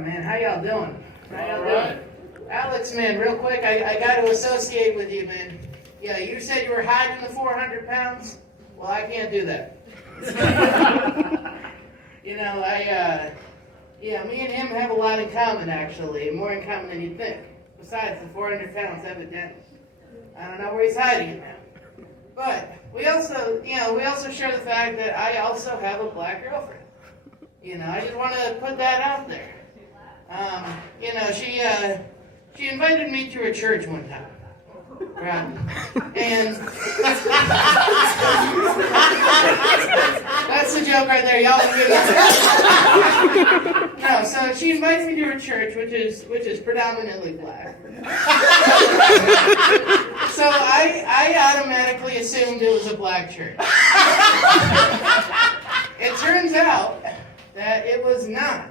Man, how y'all doing? Alex, man, real quick, I got to associate with you, man. Yeah, you said you were hiding the 400 pounds? Well, I can't do that. Me and him have a lot in common, actually, more in common than you'd think. Besides the 400 pounds, evidently. I don't know where he's hiding it now. But we also share the fact that I also have a black girlfriend. I just want to put that out there. She invited me to her church one time. Right. And that's the joke right there. Y'all can get it. No, so she invites me to her church, which is predominantly black. So I automatically assumed it was a black church. It turns out that it was not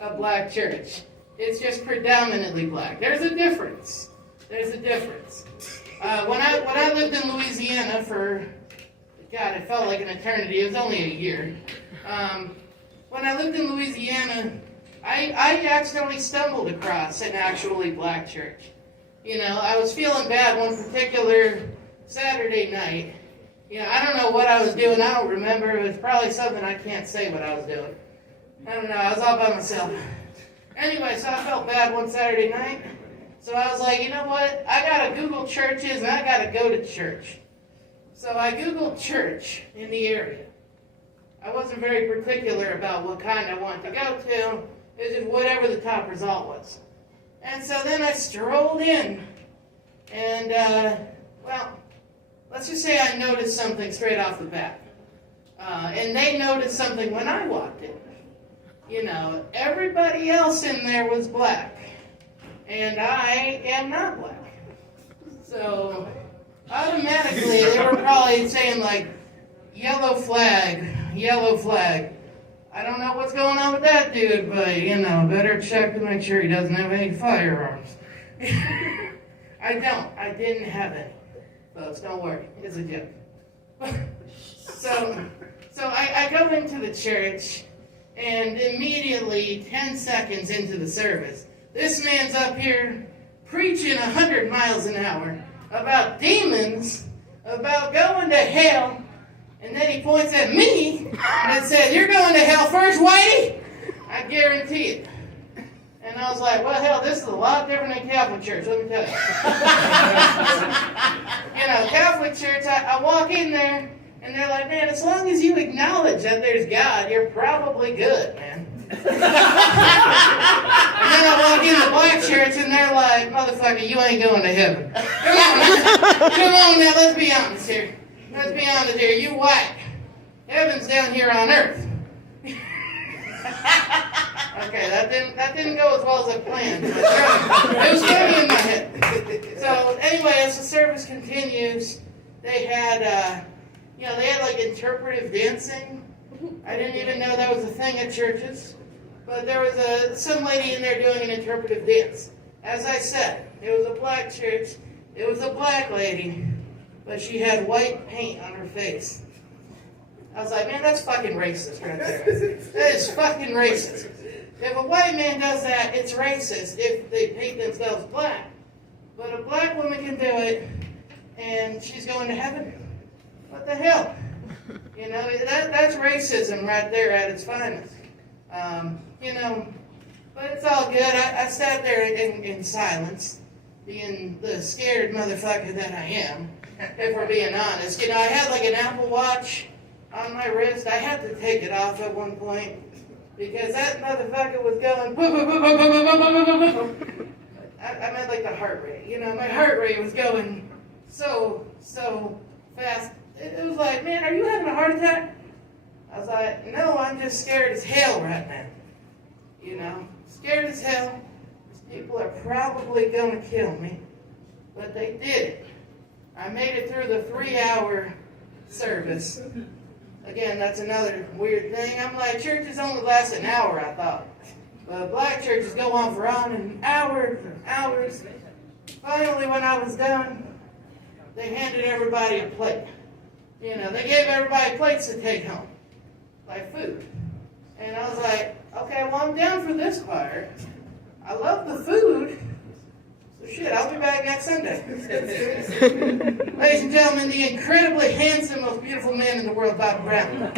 a black church. It's just predominantly black. There's a difference. When I lived in Louisiana for, God, it felt like an eternity. It was only a year. When I lived in Louisiana, I accidentally stumbled across an actually black church. I was feeling bad one particular Saturday night. I don't know what I was doing. I don't remember. It was probably something I can't say what I was doing. I don't know. I was all by myself. Anyway, so I felt bad one Saturday night. So I was like, you know what? I got to Google churches and I got to go to church. So I Googled church in the area. I wasn't very particular about what kind I wanted to go to. It was just whatever the top result was. And so then I strolled in. And, let's just say I noticed something straight off the bat. And they noticed something when I walked in. Everybody else in there was black. And I am not black. So, automatically, they were probably saying, like, yellow flag. I don't know what's going on with that dude, but, better check to make sure he doesn't have any firearms. I didn't have any. Folks, don't worry. It's a joke. So I go into the church, and immediately, 10 seconds into the service, this man's up here preaching 100 miles an hour about demons, about going to hell, and then he points at me and says, "You're going to hell first, Whitey?" I guarantee it. And I was like, well, hell, this is a lot different than Catholic Church, let me tell you. Catholic Church, I walk in there, and they're like, man, as long as you acknowledge that there's God, you're probably good, man. And then I walk in the black church, and they're like, motherfucker, you ain't going to heaven. Come on now, let's be honest here. You white. Heaven's down here on earth. Okay, that didn't go as well as I planned. It was funny in my head. So anyway, as the service continues, they had like interpretive dancing. I didn't even know that was a thing at churches. But there was some lady in there doing an interpretive dance. As I said, it was a black church. It was a black lady, but she had white paint on her face. I was like, man, that's fucking racist right there. That is fucking racist. If a white man does that, it's racist if they paint themselves black. But a black woman can do it, and she's going to heaven. What the hell? That's racism right there at its finest. But it's all good. I sat there in silence, being the scared motherfucker that I am, if we're being honest. I had like an Apple Watch on my wrist. I had to take it off at one point because that motherfucker was going I meant like the heart rate. My heart rate was going so fast. It was like, man, are you having a heart attack? I was like, no, I'm just scared as hell right now. Scared as hell. These people are probably going to kill me. But they did it. I made it through the 3-hour service. Again, that's another weird thing. I'm like, churches only last an hour, I thought. But black churches go on for hours and hours. Finally, when I was done, they handed everybody a plate. They gave everybody plates to take home. Like food. And I was like, Okay, well, I'm down for this part. I love the food. So shit, I'll be back next Sunday. Ladies and gentlemen, the incredibly handsome, most beautiful man in the world, Bob Brown.